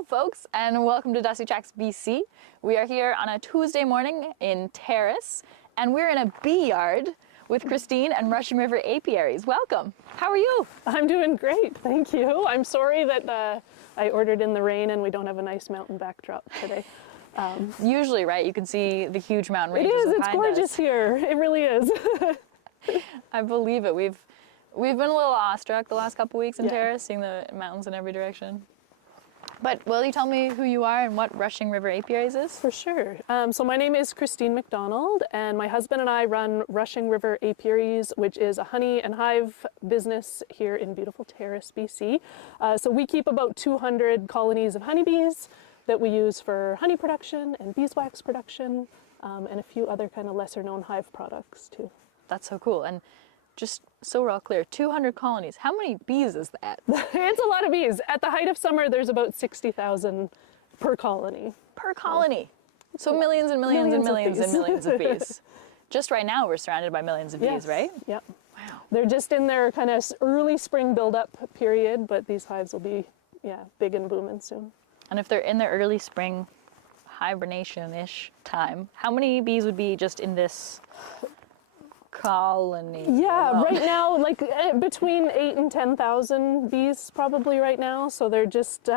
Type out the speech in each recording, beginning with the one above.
Hello folks, and welcome to Dusty Tracks BC. We are here on a Tuesday morning in Terrace, and we're in a bee yard with Christine and Russian River Apiaries. Welcome. How are you? I'm doing great, thank you. I'm sorry that I ordered in the rain and we don't have a nice mountain backdrop today. Usually, right, you can see the huge mountain ranges It is, behind it's gorgeous us. Here. It really is. I believe it. We've been a little awestruck the last couple weeks in Yeah. Terrace, seeing the mountains in every direction. But will you tell me who you are and what Russian River Apiaries is? For sure. So my name is Christine McDonald, and my husband and I run Russian River Apiaries, which is a honey and hive business here in beautiful Terrace, BC. So we keep about 200 colonies of honeybees that we use for honey production and beeswax production, and a few other kind of lesser known hive products too. That's so cool. And just so we're all clear, 200 colonies. How many bees is that? It's a lot of bees. At the height of summer, there's about 60,000 per colony. Per colony. So millions and millions and millions and millions of bees. bees. Just right now, we're surrounded by millions of bees, Yes. right? Yep. Wow. They're just in their kind of early spring build-up period, but these hives will be, big and booming soon. And if they're in their early spring hibernation-ish time, how many bees would be just in this colony? Yeah, alone? right now, like between 8,000 and 10,000 bees probably right now. So they're just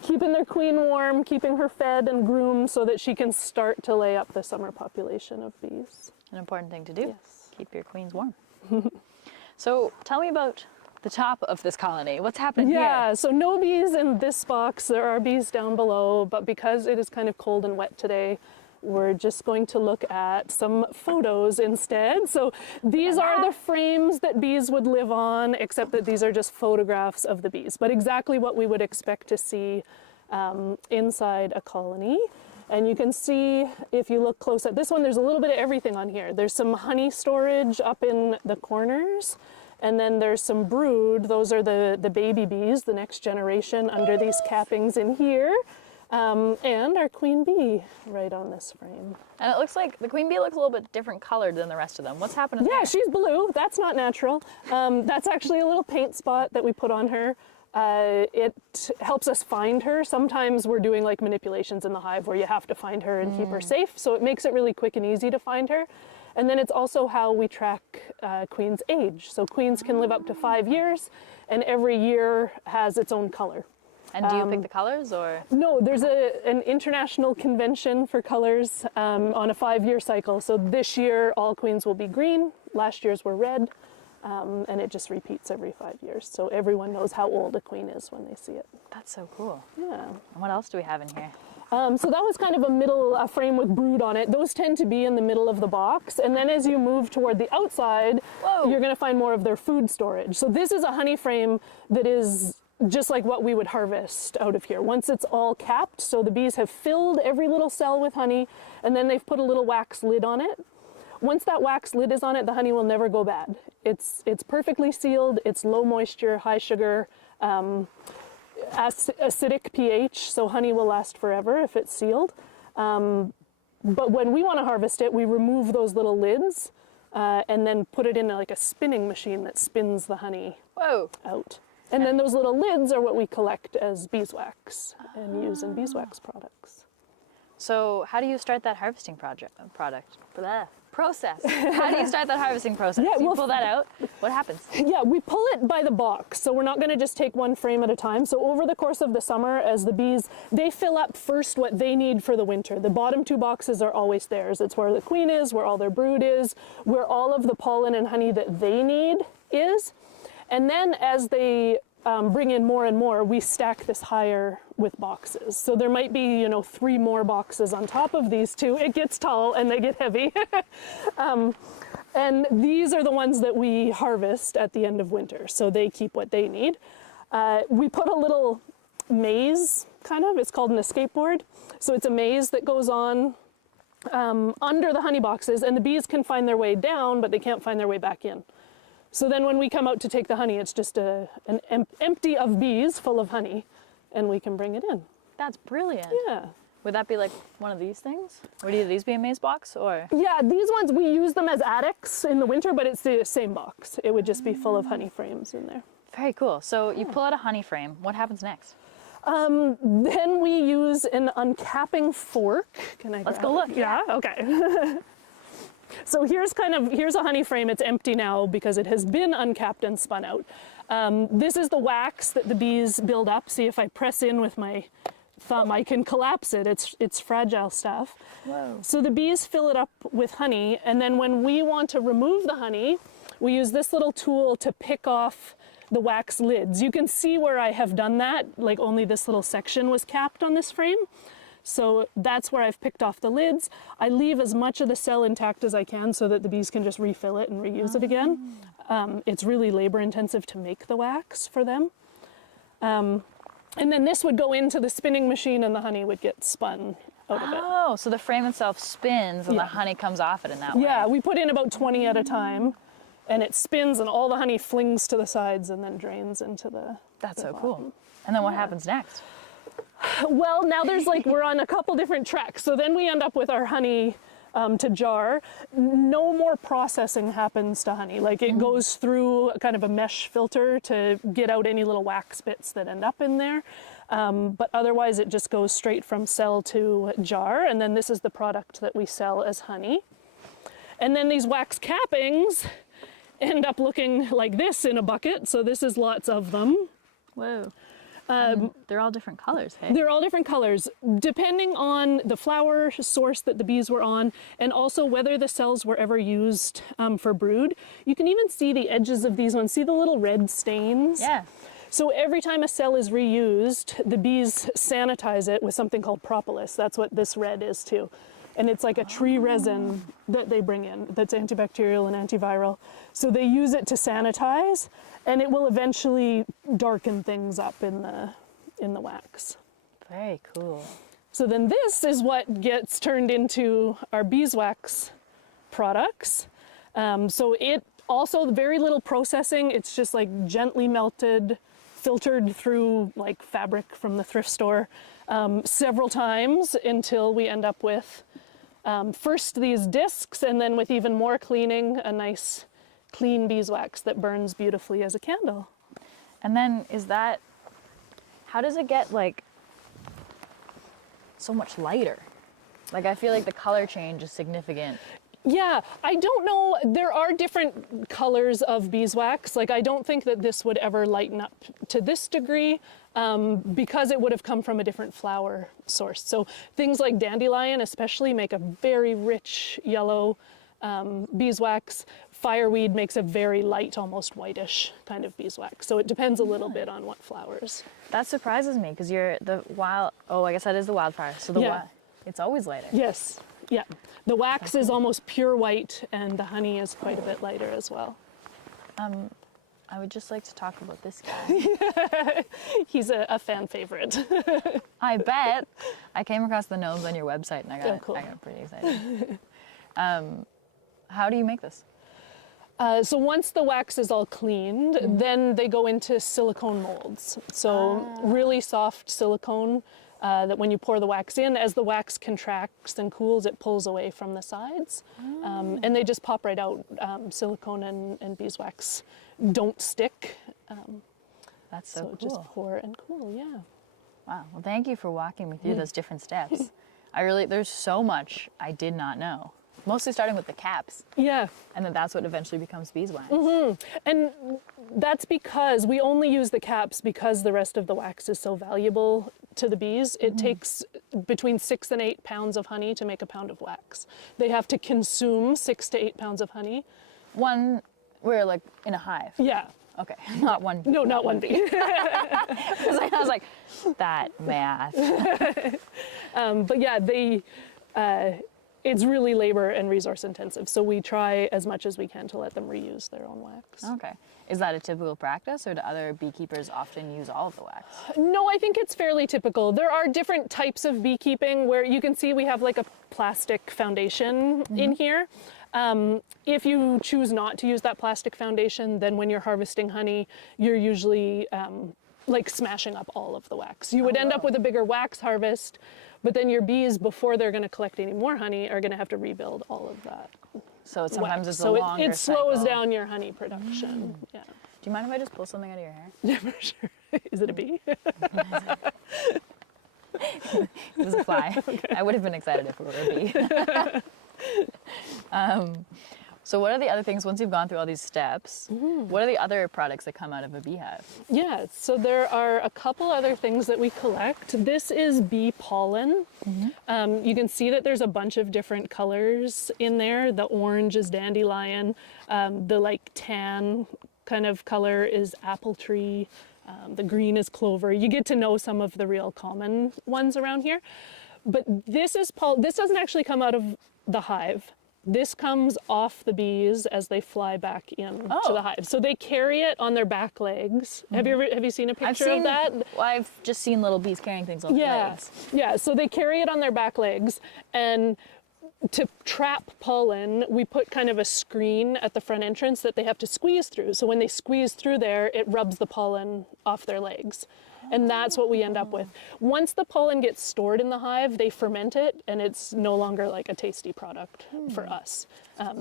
keeping their queen warm, keeping her fed and groomed so that she can start to lay up the summer population of bees. An important thing to do. Yes. Keep your queens warm. So tell me about the top of this colony. What's happening Yeah, here? so no bees in this box. There are bees down below, but because it is kind of cold and wet today, we're just going to look at some photos instead. So these are the frames that bees would live on, except that these are just photographs of the bees, but exactly what we would expect to see inside a colony. And you can see, if you look close at this one, there's a little bit of everything on here. There's some honey storage up in the corners, and then there's some brood. Those are the baby bees, the next generation, under these cappings in here. And our queen bee right on this frame. And it looks like the queen bee looks a little bit different colored than the rest of them. What's happening Yeah, there? she's blue. That's not natural. That's actually a little paint spot that we put on her. It helps us find her. Sometimes we're doing like manipulations in the hive where you have to find her and keep her safe. So it makes it really quick and easy to find her. And then it's also how we track queens' age. So queens can live up to 5 years, and every year has its own color. And do you pick the colors, or? No, there's an international convention for colors on a 5-year cycle. So this year, all queens will be green. Last year's were red. And it just repeats every 5 years. So everyone knows how old a queen is when they see it. That's so cool. Yeah. And what else do we have in here? So that was kind of a frame with brood on it. Those tend to be in the middle of the box. And then as you move toward the outside, you're going to find more of their food storage. So this is a honey frame that is just like what we would harvest out of here. Once it's all capped, so the bees have filled every little cell with honey, and then they've put a little wax lid on it. Once that wax lid is on it, the honey will never go bad. It's perfectly sealed, it's low moisture, high sugar, acidic pH, so honey will last forever if it's sealed. But when we want to harvest it, we remove those little lids and then put it in like a spinning machine that spins the honey out. And then those little lids are what we collect as beeswax and use in beeswax products. So how do you start that harvesting process? How do you start that harvesting process? Yeah, you pull that out, what happens? Yeah, we pull it by the box. So we're not going to just take one frame at a time. So over the course of the summer, as the bees, they fill up first what they need for the winter. The bottom 2 boxes are always theirs. It's where the queen is, where all their brood is, where all of the pollen and honey that they need is. And then as they bring in more and more, we stack this higher with boxes. So there might be, 3 more boxes on top of these 2. It gets tall and they get heavy. And these are the ones that we harvest at the end of winter. So they keep what they need. We put a little maze, it's called an escape board. So it's a maze that goes on under the honey boxes, and the bees can find their way down, but they can't find their way back in. So then when we come out to take the honey, it's just an empty of bees full of honey, and we can bring it in. That's brilliant. Yeah. Would that be like one of these things? Would either of these be a maze box, or? Yeah, these ones, we use them as attics in the winter, but it's the same box. It would just be full of honey frames in there. Very cool. So you pull out a honey frame. What happens next? Then we use an uncapping fork. Can I Let's grab go it? look. Yeah, okay. So here's a honey frame. It's empty now because it has been uncapped and spun out. This is the wax that the bees build up. See, if I press in with my thumb, I can collapse it. It's fragile stuff. Whoa. So the bees fill it up with honey, and then when we want to remove the honey, we use this little tool to pick off the wax lids. You can see where I have done that, like only this little section was capped on this frame. So that's where I've picked off the lids. I leave as much of the cell intact as I can so that the bees can just refill it and reuse it again. It's really labor intensive to make the wax for them. And then this would go into the spinning machine and the honey would get spun out of it. Oh, so the frame itself spins and Yeah. the honey comes off it in that way. Yeah, we put in about 20 at a time and it spins and all the honey flings to the sides and then drains into the That's the so bottom. cool. And then what happens next? Well, now there's we're on a couple different tracks. So then we end up with our honey to jar. No more processing happens to honey. Like it goes through kind of a mesh filter to get out any little wax bits that end up in there. But otherwise it just goes straight from cell to jar. And then this is the product that we sell as honey. And then these wax cappings end up looking like this in a bucket. So this is lots of them. Whoa. And they're all different colors, hey? They're all different colors, depending on the flower source that the bees were on, and also whether the cells were ever used for brood. You can even see the edges of these ones. See the little red stains? Yeah. So every time a cell is reused, the bees sanitize it with something called propolis. That's what this red is too. And it's like a tree resin that they bring in that's antibacterial and antiviral. So they use it to sanitize, and it will eventually darken things up in the wax. Very cool. So then this is what gets turned into our beeswax products. So it also very little processing. It's just like gently melted, filtered through like fabric from the thrift store several times until we end up with first these discs, and then with even more cleaning, a nice clean beeswax that burns beautifully as a candle. And then how does it get like so much lighter? Like I feel like the color change is significant. Yeah, I don't know. There are different colors of beeswax. Like I don't think that this would ever lighten up to this degree because it would have come from a different flower source. So things like dandelion especially make a very rich yellow beeswax. Fireweed makes a very light, almost whitish kind of beeswax. So it depends a little bit on what flowers. That surprises me because I guess that is the wildfire. So it's always lighter. Yes, yeah. The wax is almost pure white and the honey is quite a bit lighter as well. I would just like to talk about this guy. He's a fan favorite. I bet. I came across the gnomes on your website and I got cool. pretty excited. How do you make this? So once the wax is all cleaned, then they go into silicone molds. So really soft silicone that when you pour the wax in, as the wax contracts and cools, it pulls away from the sides. And they just pop right out. Silicone and beeswax don't stick. That's so cool. Just pour and cool, yeah. Wow. Well, thank you for walking me through those different steps. There's so much I did not know. Mostly starting with the caps. Yeah. And then that's what eventually becomes beeswax. And that's because we only use the caps because the rest of the wax is so valuable to the bees. It takes between 6 and 8 pounds of honey to make a pound of wax. They have to consume 6 to 8 pounds of honey. We're like in a hive. Yeah. Okay, not one. No, not one bee. I was like, that math. But yeah, it's really labor and resource intensive. So we try as much as we can to let them reuse their own wax. Okay. Is that a typical practice, or do other beekeepers often use all of the wax? No, I think it's fairly typical. There are different types of beekeeping where you can see we have like a plastic foundation in here. If you choose not to use that plastic foundation, then when you're harvesting honey, you're usually like smashing up all of the wax. You would end up with a bigger wax harvest, but then your bees, before they're going to collect any more honey, are going to have to rebuild all of that. So sometimes it's a so longer it slows cycle. down your honey production. Yeah. Do you mind if I just pull something out of your hair? Yeah, for sure. Is it a bee? is a fly. Okay. I would have been excited if it were a bee. So what are the other things, once you've gone through all these steps, what are the other products that come out of a beehive? Yeah, so there are a couple other things that we collect. This is bee pollen. You can see that there's a bunch of different colors in there. The orange is dandelion. The like tan kind of color is apple tree. The green is clover. You get to know some of the real common ones around here. But this doesn't actually come out of the hive. This comes off the bees as they fly back in to the hive. So they carry it on their back legs. Have you seen a picture of that? Well, I've just seen little bees carrying things on their legs. Yeah, so they carry it on their back legs, and to trap pollen, we put kind of a screen at the front entrance that they have to squeeze through. So when they squeeze through there, it rubs the pollen off their legs. And that's what we end up with. Once the pollen gets stored in the hive, they ferment it, and it's no longer like a tasty product for us.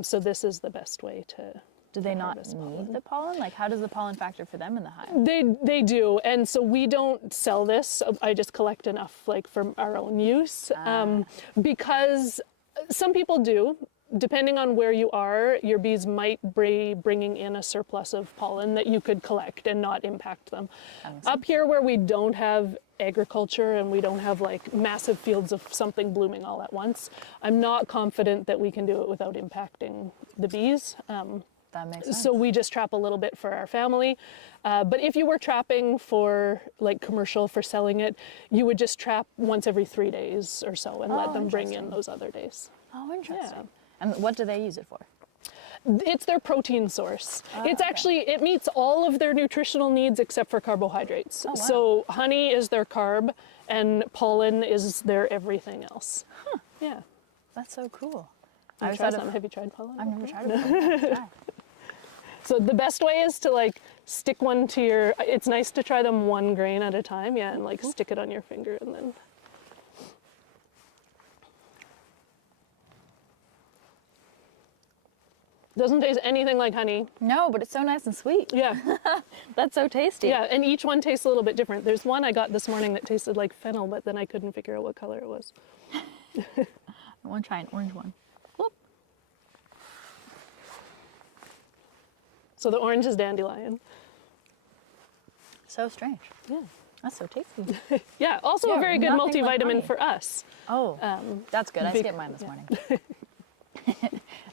So this is the best way to Do they not need the pollen? Like, how does the pollen factor for them in the hive? They do, and so we don't sell this. I just collect enough like for our own use, because some people do. Depending on where you are, your bees might be bringing in a surplus of pollen that you could collect and not impact them. Up here where we don't have agriculture and we don't have like massive fields of something blooming all at once, I'm not confident that we can do it without impacting the bees. That makes sense. So we just trap a little bit for our family. But if you were trapping for like commercial for selling it, you would just trap once every 3 days or so and let them bring in those other days. Oh, interesting. And what do they use it for? It's their protein source. It's actually, it meets all of their nutritional needs except for carbohydrates. Oh, wow. So honey is their carb and pollen is their everything else. Huh. Yeah. That's so cool. Have you tried pollen? I've never tried it before. So the best way is to like stick one to your, it's nice to try them one grain at a time, and like stick it on your finger and then. Doesn't taste anything like honey. No, but it's so nice and sweet. Yeah. That's so tasty. Yeah, and each one tastes a little bit different. There's one I got this morning that tasted like fennel, but then I couldn't figure out what color it was. I want to try an orange one. Whoop. So the orange is dandelion. So strange. Yeah. That's so tasty. Yeah, also a very good nothing like multivitamin honey. for us. Oh, that's good. I skipped mine this morning.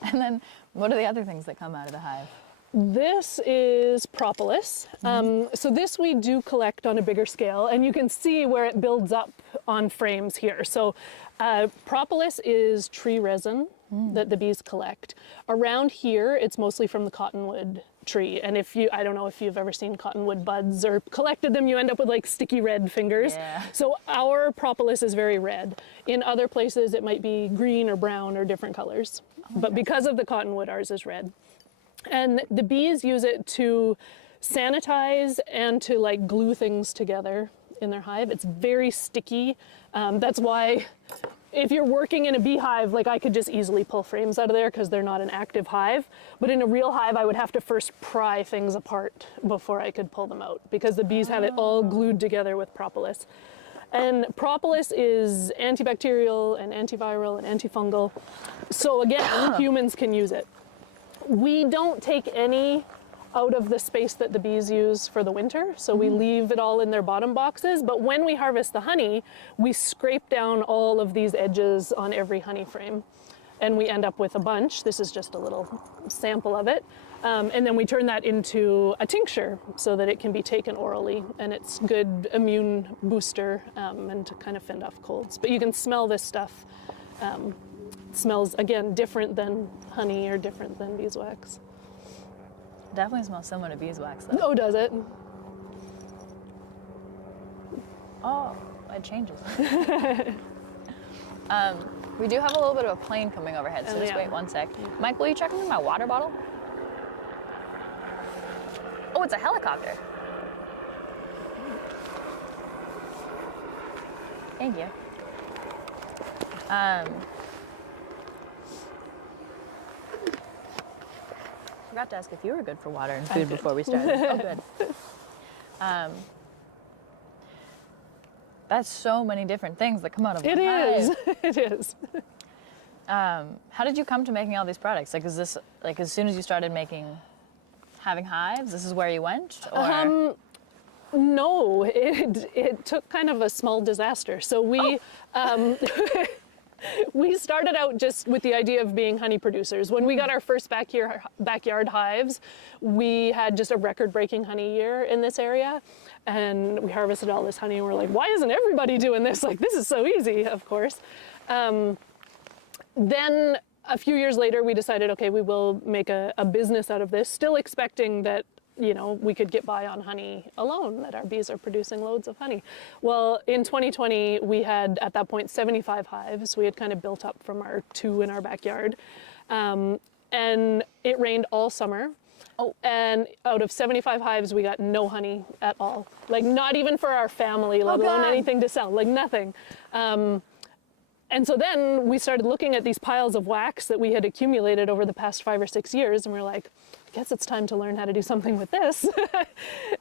And then what are the other things that come out of the hive? This is propolis. So this we do collect on a bigger scale, and you can see where it builds up on frames here. So propolis is tree resin that the bees collect. Around here, it's mostly from the cottonwood tree. And I don't know if you've ever seen cottonwood buds or collected them, you end up with like sticky red fingers. Yeah. So our propolis is very red. In other places, it might be green or brown or different colors. But because of the cottonwood, ours is red. And the bees use it to sanitize and to like glue things together in their hive. It's very sticky. That's why if you're working in a beehive, like I could just easily pull frames out of there because they're not an active hive. But in a real hive, I would have to first pry things apart before I could pull them out because the bees have it all glued together with propolis. And propolis is antibacterial and antiviral and antifungal. So again, humans can use it. We don't take any out of the space that the bees use for the winter, so we leave it all in their bottom boxes. But when we harvest the honey, we scrape down all of these edges on every honey frame, and we end up with a bunch. This is just a little sample of it. And then we turn that into a tincture so that it can be taken orally, and it's good immune booster and to kind of fend off colds. But you can smell this stuff. It smells, again, different than honey or different than beeswax. It definitely smells similar to beeswax, though. Oh, does it? Oh, it changes. We do have a little bit of a plane coming overhead, so just wait one sec. Mike, will you check in my water bottle? Oh, it's a helicopter. Thank you. Forgot to ask if you were good for water and food before we started. Oh, good. That's so many different things that come out of It one is. hive. It is. How did you come to making all these products? Like, is this like as soon as you started having hives, this is where you went? Or No, it took kind of a small disaster. So we started out just with the idea of being honey producers. When we got our first backyard hives, we had just a record-breaking honey year in this area. And we harvested all this honey and we're like, why isn't everybody doing this? Like, this is so easy, of course. Then a few years later, we decided, okay, we will make a business out of this, still expecting that, you know, we could get by on honey alone, that our bees are producing loads of honey. Well, in 2020, we had, at that point, 75 hives. We had kind of built up from our 2 in our backyard. And it rained all summer. Oh. And out of 75 hives, we got no honey at all. Like, not even for our family, let alone anything to sell, like nothing. And so then we started looking at these piles of wax that we had accumulated over the past 5 or 6 years, and we were like, I guess it's time to learn how to do something with this.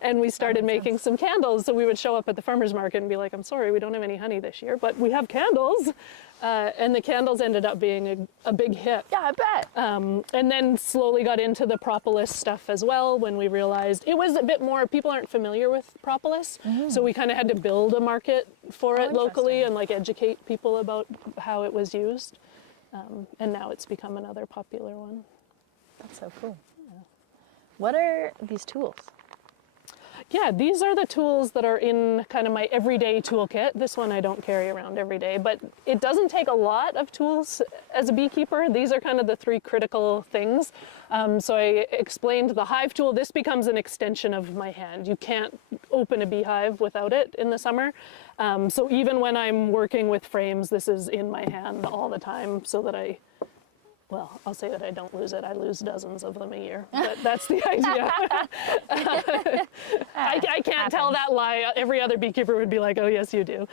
And we started making some candles. So we would show up at the farmer's market and be like, I'm sorry, we don't have any honey this year, but we have candles. And the candles ended up being a big hit. Yeah, I bet. And then slowly got into the propolis stuff as well when we realized it was a bit more, people aren't familiar with propolis. So we kind of had to build a market for it locally and like educate people about how it was used. And now it's become another popular one. That's so cool. Yeah. What are these tools? Yeah, these are the tools that are in kind of my everyday toolkit. This one I don't carry around every day, but it doesn't take a lot of tools as a beekeeper. These are kind of the 3 critical things. So I explained the hive tool. This becomes an extension of my hand. You can't open a beehive without it in the summer. So even when I'm working with frames, this is in my hand all the time so that well, I'll say that I don't lose it. I lose dozens of them a year, but that's the idea. I can't tell that lie. Every other beekeeper would be like, oh, yes, you do.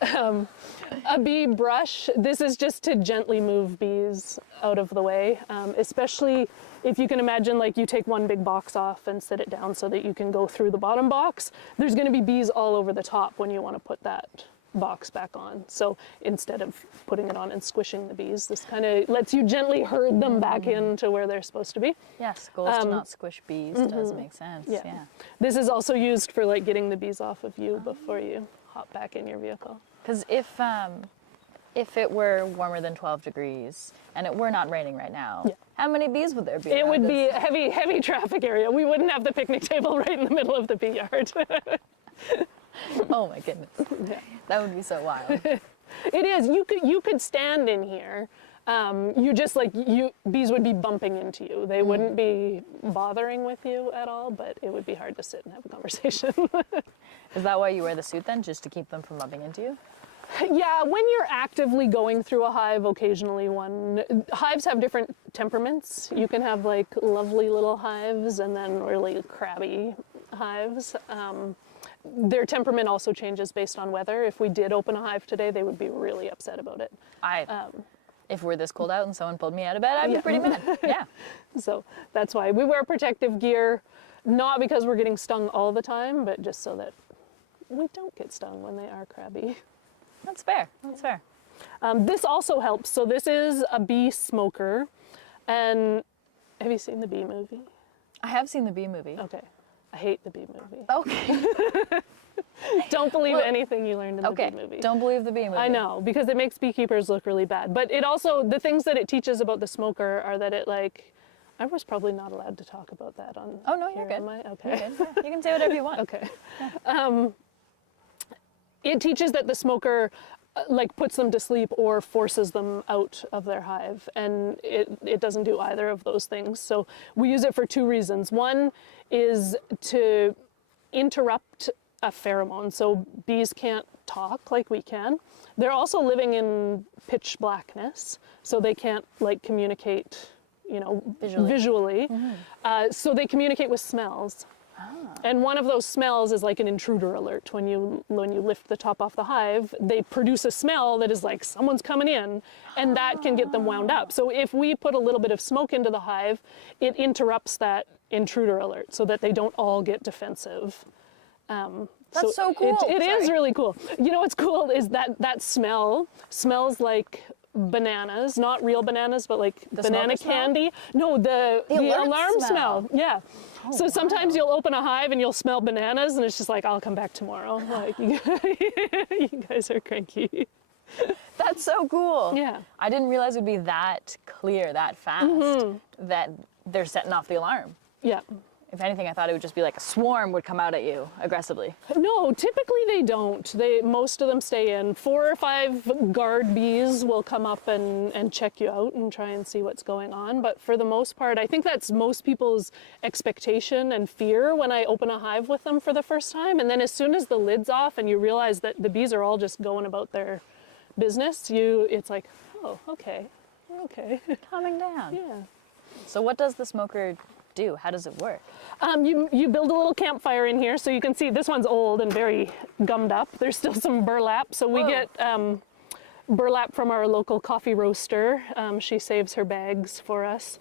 A bee brush, this is just to gently move bees out of the way, especially if you can imagine, like, you take one big box off and sit it down so that you can go through the bottom box. There's going to be bees all over the top when you want to put that box back on. So instead of putting it on and squishing the bees, this kind of lets you gently herd them back into where they're supposed to be. Yes, goals to not squish bees does make sense. Yeah. This is also used for like getting the bees off of you before you hop back in your vehicle. Because if it were warmer than 12 degrees and it were not raining right now, how many bees would there be? It would be a heavy traffic area. We wouldn't have the picnic table right in the middle of the bee yard. Oh my goodness. Yeah. That would be so wild. It is. You could stand in here. You just bees would be bumping into you. They wouldn't be bothering with you at all, but it would be hard to sit and have a conversation. Is that why you wear the suit then, just to keep them from bumping into you? Yeah, when you're actively going through a hive, occasionally hives have different temperaments. You can have like lovely little hives and then really crabby hives. Their temperament also changes based on weather. If we did open a hive today, they would be really upset about it. If we're this cold out and someone pulled me out of bed, I'd be pretty mad. Yeah. So that's why we wear protective gear, not because we're getting stung all the time, but just so that we don't get stung when they are crabby. That's fair. That's fair. This also helps. So this is a bee smoker. And have you seen the Bee Movie? I have seen the Bee Movie. Okay. I hate the Bee Movie. Okay. Don't believe anything you learned in the Bee Movie. Don't believe the Bee Movie. I know, because it makes beekeepers look really bad. But it also, the things that it teaches about the smoker are that it I was probably not allowed to talk about that on Oh no, you're here, good. am I? Okay. You're good. Yeah, you can say whatever you want. Okay. Yeah. It teaches that the smoker puts them to sleep or forces them out of their hive, and it doesn't do either of those things. So we use it for 2 reasons. One is to interrupt a pheromone, so bees can't talk like we can. They're also living in pitch blackness, so they can't communicate, visually. So they communicate with smells. And one of those smells is like an intruder alert. When you lift the top off the hive, they produce a smell that is like someone's coming in, and that can get them wound up. So if we put a little bit of smoke into the hive, it interrupts that intruder alert so that they don't all get defensive. That's so cool. It is Sorry. really cool. You know what's cool is that smell smells like bananas, not real bananas, but like The banana smoker smell? candy. No, the alert alarm smell. smell. Yeah. Oh, So sometimes wow. you'll open a hive and you'll smell bananas, and it's just like, I'll come back tomorrow. Like, you guys are cranky. That's so cool. Yeah. I didn't realize it would be that clear, that fast, that they're setting off the alarm. Yeah. If anything, I thought it would just be like a swarm would come out at you aggressively. No, typically they don't. Most of them stay in. 4 or 5 guard bees will come up and check you out and try and see what's going on. But for the most part, I think that's most people's expectation and fear when I open a hive with them for the first time. And then as soon as the lid's off and you realize that the bees are all just going about their business, it's like, oh, okay. Calming down. Yeah. So what does the smoker do? How does it work? You build a little campfire in here, so you can see this one's old and very gummed up. There's still some burlap, so we Whoa. get burlap from our local coffee roaster. She saves her bags for us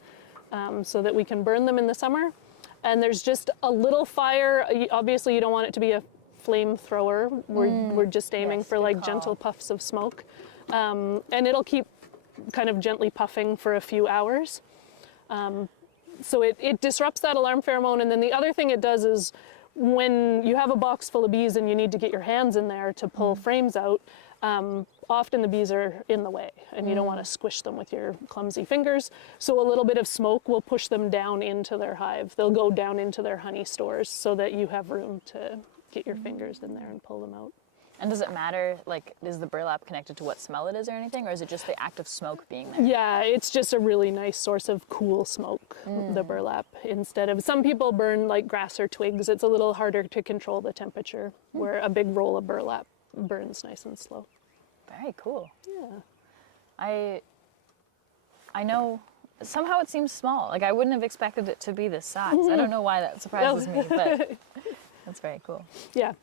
so that we can burn them in the summer. And there's just a little fire. Obviously, you don't want it to be a flamethrower. We're just aiming Yes, for good like call. gentle puffs of smoke. And it'll keep kind of gently puffing for a few hours. So it disrupts that alarm pheromone, and then the other thing it does is when you have a box full of bees and you need to get your hands in there to pull frames out, often the bees are in the way and you don't want to squish them with your clumsy fingers. So a little bit of smoke will push them down into their hive. They'll go down into their honey stores so that you have room to get your fingers in there and pull them out. And does it matter, like, is the burlap connected to what smell it is or anything, or is it just the act of smoke being there? Yeah, it's just a really nice source of cool smoke, the burlap. Instead of, some people burn like grass or twigs. It's a little harder to control the temperature, where a big roll of burlap burns nice and slow. Very cool. Yeah. I know, somehow it seems small. Like, I wouldn't have expected it to be this size. I don't know why that surprises me, but that's very cool. Yeah.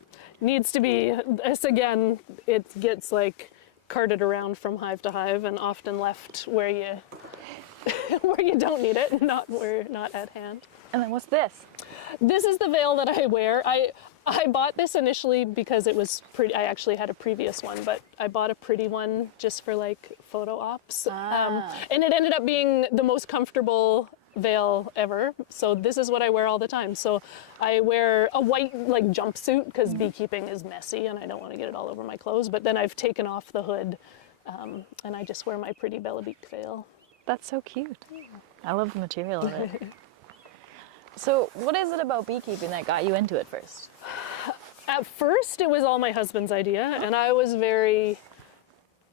Needs to be, this again, it gets like carted around from hive to hive and often left where you where you don't need it, not at hand. And then what's this? This is the veil that I wear. I bought this initially because it was pretty. I actually had a previous one, but I bought a pretty one just for like photo ops. And it ended up being the most comfortable veil ever. So this is what I wear all the time. So I wear a white like jumpsuit because beekeeping is messy and I don't want to get it all over my clothes. But then I've taken off the hood and I just wear my pretty Bella Beak veil. That's so cute. I love the material of it. So what is it about beekeeping that got you into it first? At first, it was all my husband's idea, and I was very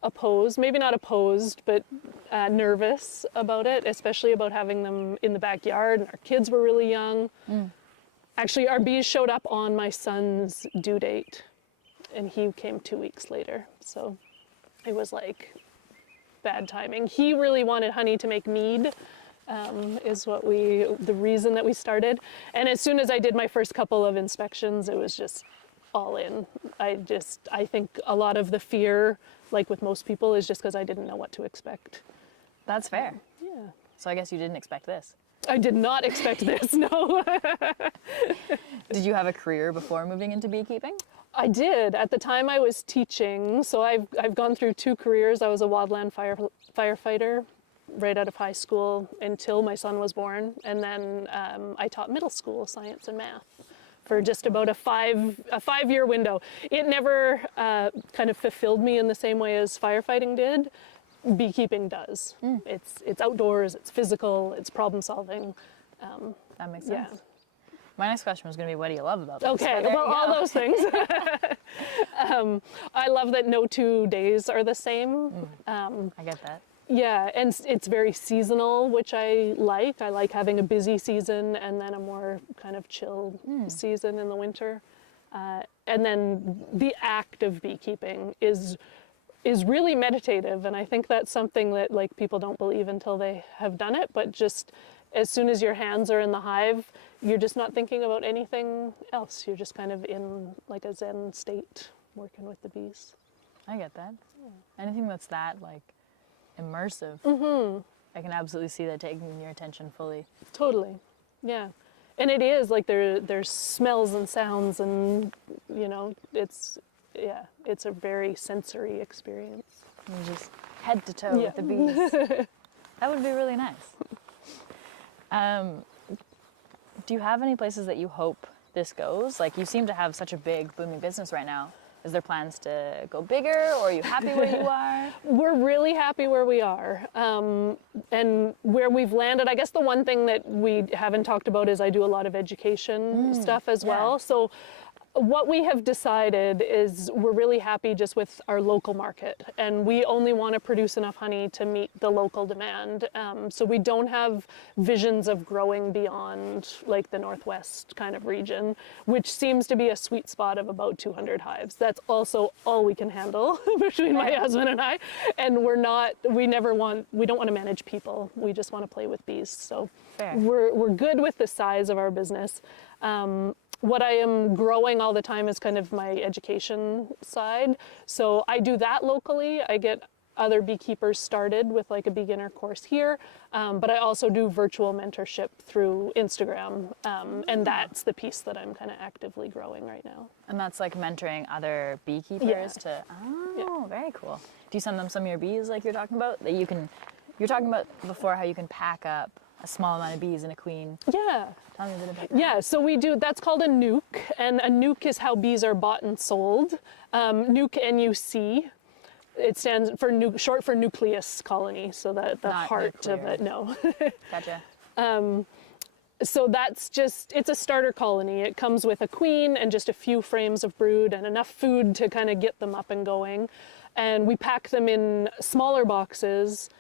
opposed, maybe not opposed, but nervous about it, especially about having them in the backyard, and our kids were really young. Actually, our bees showed up on my son's due date, and he came 2 weeks later, so it was like bad timing. He really wanted honey to make mead, is the reason that we started. And as soon as I did my first couple of inspections, it was just all in. I think a lot of the fear, like with most people, is just because I didn't know what to expect. That's fair. Yeah. So I guess you didn't expect this. I did not expect this, no. Did you have a career before moving into beekeeping? I did. At the time I was teaching, so I've gone through 2 careers. I was a wildland firefighter right out of high school until my son was born, and then I taught middle school science and math for just about a 5-year window. It never kind of fulfilled me in the same way as firefighting did. Beekeeping does. It's outdoors, it's physical, it's problem solving. That makes Yeah. sense. My next question was going to be, what do you love about this? Okay, But there well, you all go. those things. I love that no 2 days are the same. I get that. Yeah, and it's very seasonal, which I like. I like having a busy season and then a more kind of chill season in the winter. And then the act of beekeeping is really meditative, and I think that's something that like people don't believe until they have done it, but just as soon as your hands are in the hive, you're just not thinking about anything else. You're just kind of in like a Zen state working with the bees. I get that. Anything that's that like immersive, I can absolutely see that taking your attention fully. Totally, yeah. And it is like there's smells and sounds, and you know, it's a very sensory experience. You just head to toe Yeah. with the bees. That would be really nice. Do you have any places that you hope this goes? Like, you seem to have such a big, booming business right now. Is there plans to go bigger, or are you happy where you are? We're really happy where we are, and where we've landed. I guess the one thing that we haven't talked about is I do a lot of education stuff as well. So what we have decided is we're really happy just with our local market, and we only want to produce enough honey to meet the local demand. So we don't have visions of growing beyond like the Northwest kind of region, which seems to be a sweet spot of about 200 hives. That's also all we can handle between my husband and I. And we don't want to manage people. We just want to play with bees. So we're good with the size of our business. What I am growing all the time is kind of my education side. So I do that locally. I get other beekeepers started with like a beginner course here, but I also do virtual mentorship through Instagram, and that's the piece that I'm kind of actively growing right now. And that's like mentoring other beekeepers to, very cool. Do you send them some of your bees like you're talking about? That you're talking about before how you can pack up a small amount of bees in a queen. Yeah. Tell me a bit about that. Yeah, so that's called a nuke, and a nuke is how bees are bought and sold. Nuke, N-U-C, it stands for short for nucleus colony, so that the Not heart nuclear. of it, no. Gotcha. So it's a starter colony. It comes with a queen and just a few frames of brood and enough food to kind of get them up and going. And we pack them in smaller boxes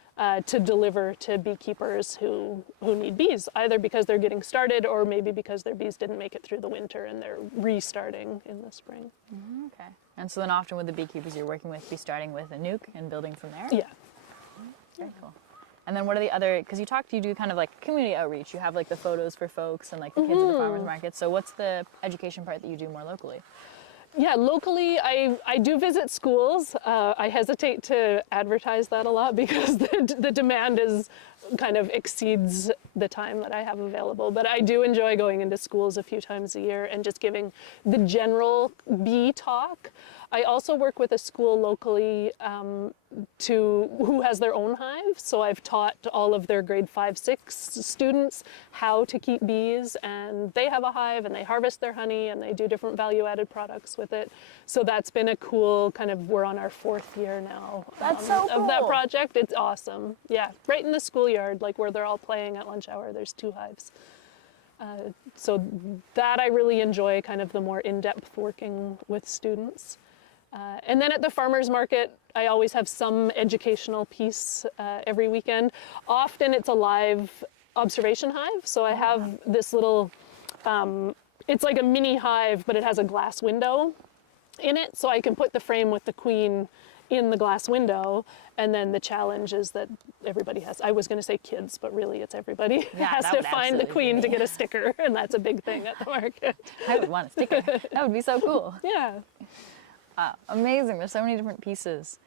to deliver to beekeepers who need bees, either because they're getting started or maybe because their bees didn't make it through the winter and they're restarting in the spring. Okay. And so then often with the beekeepers you're working with, be starting with a nuke and building from there? Yeah. Very cool. And then what are the other, because you do kind of like community outreach. You have like the photos for folks and like the kids at the farmers market. So what's the education part that you do more locally? Yeah, locally, I do visit schools. I hesitate to advertise that a lot because the demand kind of exceeds the time that I have available. But I do enjoy going into schools a few times a year and just giving the general bee talk. I also work with a school locally who has their own hive. So I've taught all of their grade 5, 6 students how to keep bees, and they have a hive and they harvest their honey and they do different value-added products with it. So that's been a cool we're on our 4th year now of that project. It's awesome. Yeah, right in the schoolyard, like where they're all playing at lunch hour, there's 2 hives. So that I really enjoy, kind of the more in-depth working with students. And then at the farmers market, I always have some educational piece every weekend. Often it's a live observation hive. So I have this little, it's like a mini hive, but it has a glass window in it. So I can put the frame with the queen in the glass window. And then the challenge is that everybody I was going to say kids, but really it's everybody has to find the queen to get a sticker. And that's a big thing at the market. I would want a sticker. That would be so cool. Yeah. Amazing. There's so many different pieces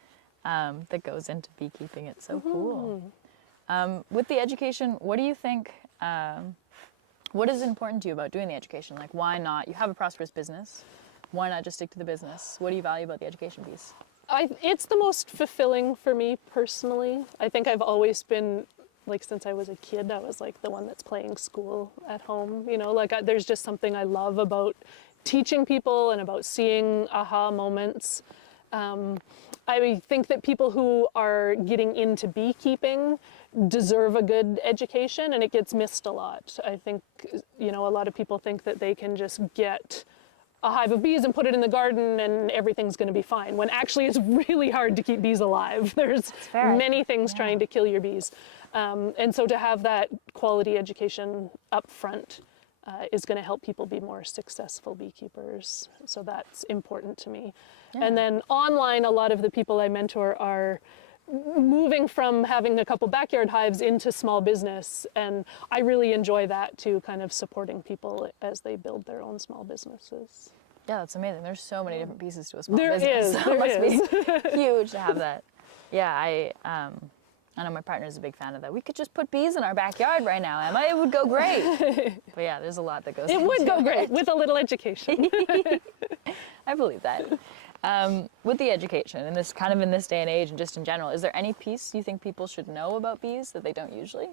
that goes into beekeeping. It's so cool. With the education, what do you think, what is important to you about doing the education? Like, why not? You have a prosperous business. Why not just stick to the business? What do you value about the education piece? It's the most fulfilling for me personally. I think I've always been, like, since I was a kid, I was like the one that's playing school at home. You know, like there's just something I love about teaching people and about seeing aha moments. I think that people who are getting into beekeeping deserve a good education, and it gets missed a lot. I think, a lot of people think that they can just get a hive of bees and put it in the garden and everything's going to be fine, when actually it's really hard to keep bees alive. There's many things trying to kill your bees. And so to have that quality education up front is going to help people be more successful beekeepers. So that's important to me. Yeah. And then online, a lot of the people I mentor are moving from having a couple backyard hives into small business. And I really enjoy that too, kind of supporting people as they build their own small businesses. Yeah, that's amazing. There's so many different pieces to a small there business. Is, so there it must is. be huge to have that. Yeah, I know my partner's a big fan of that. We could just put bees in our backyard right now, Emma. It would go great. But yeah, there's a lot that goes It into would go great with a little education. I believe that. With the education, in this day and age, and just in general, is there any piece you think people should know about bees that they don't usually?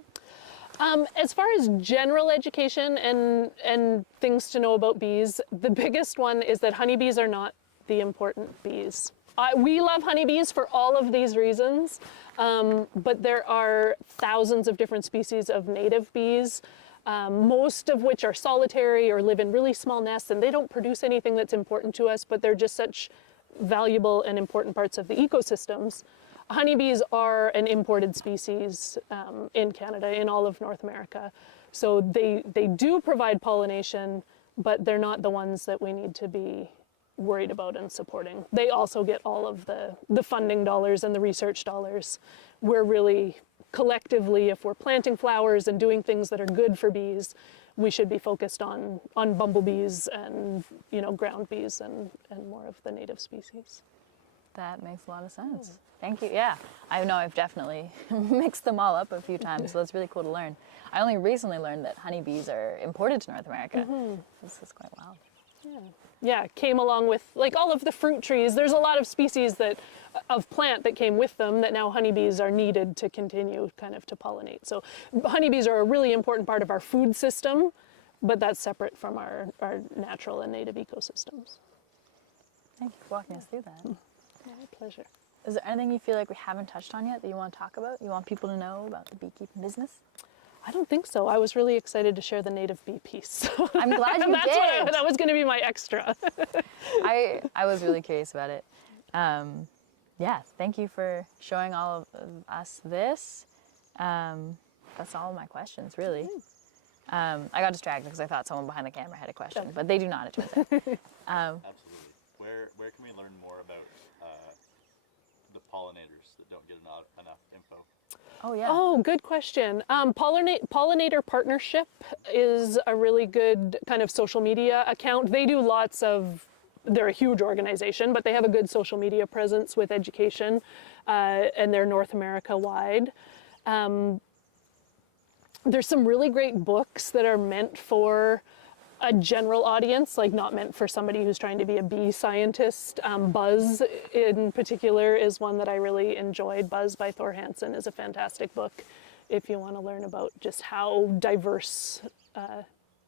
As far as general education and things to know about bees, the biggest one is that honeybees are not the important bees. We love honeybees for all of these reasons, but there are thousands of different species of native bees, most of which are solitary or live in really small nests, and they don't produce anything that's important to us, but they're just such valuable and important parts of the ecosystems. Honeybees are an imported species in Canada, in all of North America. So they do provide pollination, but they're not the ones that we need to be worried about and supporting. They also get all of the funding dollars and the research dollars. We're really collectively, if we're planting flowers and doing things that are good for bees, we should be focused on bumblebees and ground bees and more of the native species. That makes a lot of sense. Thank you. Yeah, I know I've definitely mixed them all up a few times, so that's really cool to learn. I only recently learned that honeybees are imported to North America. This is quite wild. Yeah, came along with like all of the fruit trees. There's a lot of species of plant that came with them that now honeybees are needed to continue kind of to pollinate. So honeybees are a really important part of our food system, but that's separate from our natural and native ecosystems. Thank you for walking us through that. My pleasure. Is there anything you feel like we haven't touched on yet that you want to talk about? You want people to know about the beekeeping business? I don't think so. I was really excited to share the native bee piece. I'm glad you did. That was going to be my extra. I was really curious about it. Yeah, thank you for showing all of us this. That's all of my questions, really. I got distracted because I thought someone behind the camera had a question, but they do not, it turns out. Absolutely. Where can we learn more about the pollinators that don't get enough info? Oh, yeah. Oh, good question. Pollinator Partnership is a really good kind of social media account. They do they're a huge organization, but they have a good social media presence with education, and they're North America wide. There's some really great books that are meant for a general audience, like not meant for somebody who's trying to be a bee scientist. Buzz in particular is one that I really enjoyed. Buzz by Thor Hansen is a fantastic book if you want to learn about just how diverse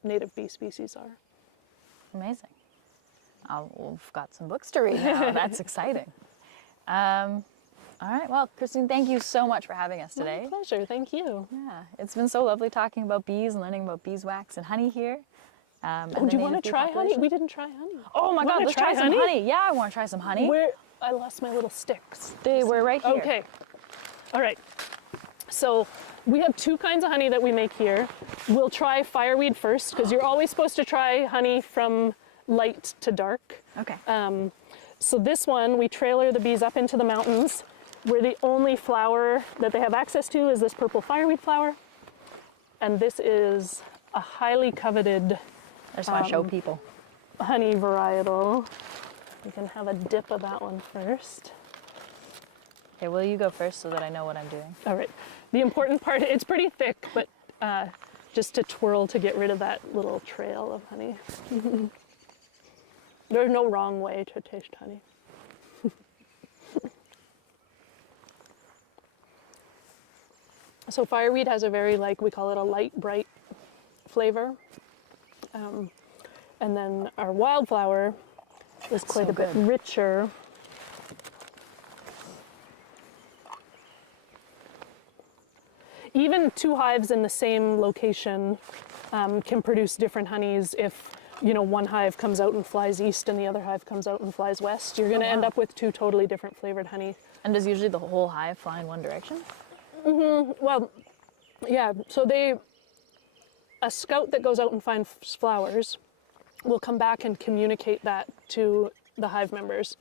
native bee species are. Amazing. We've got some books to read now. That's exciting. All right, well, Christine, thank you so much for having us today. My pleasure, thank you. Yeah, it's been so lovely talking about bees and learning about beeswax and honey here. Do you want to try honey? We didn't try honey. Oh my God, let's try some honey. Yeah, I want to try some honey. I lost my little sticks. They were right here. Okay. All right. So we have two kinds of honey that we make here. We'll try fireweed first because you're always supposed to try honey from light to dark. Okay. So this one, we trailer the bees up into the mountains where the only flower that they have access to is this purple fireweed flower. And this is a highly coveted I just want to show people. honey varietal. You can have a dip of that one first. Okay, will you go first so that I know what I'm doing? All right. The important part, it's pretty thick, but just to twirl to get rid of that little trail of honey. There's no wrong way to taste honey. So fireweed has a very, we call it a light, bright flavor. And then our wildflower is quite a bit richer. Even two hives in the same location can produce different honeys. If one hive comes out and flies east and the other hive comes out and flies west, you're going to end up with two totally different flavored honey. And does usually the whole hive fly in one direction? Well, yeah. So a scout that goes out and finds flowers will come back and communicate that to the hive members.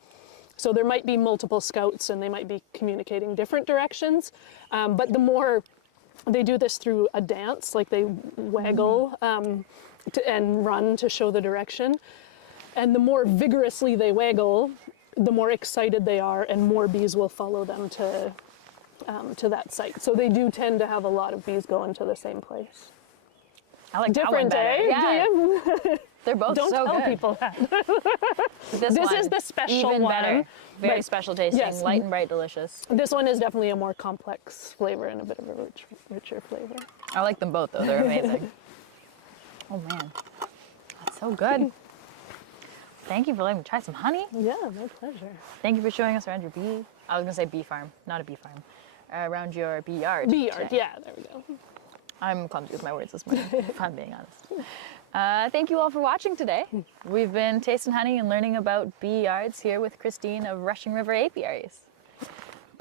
So there might be multiple scouts and they might be communicating different directions, but the more they do this through a dance, like they waggle and run to show the direction, and the more vigorously they waggle, the more excited they are and more bees will follow them to to that site. So they do tend to have a lot of bees going to the same place. I like that one Different, better. eh? Yeah, Do you? they're both Don't so tell good. people that. This This one, is the special even one, better. Very but- special tasting, yes. light and bright, delicious. This one is definitely a more complex flavor and a bit of a richer flavor. I like them both though, they're amazing. Oh man, that's so good. Thank you for letting me try some honey. Yeah, my pleasure. Thank you for showing us around your bee. I was gonna say bee farm, not a bee farm. Around your bee yard. Bee yard, today. yeah, there we go. I'm clumsy with my words this morning, if I'm being honest. Thank you all for watching today. We've been tasting honey and learning about bee yards here with Christine of Rushing River Apiaries.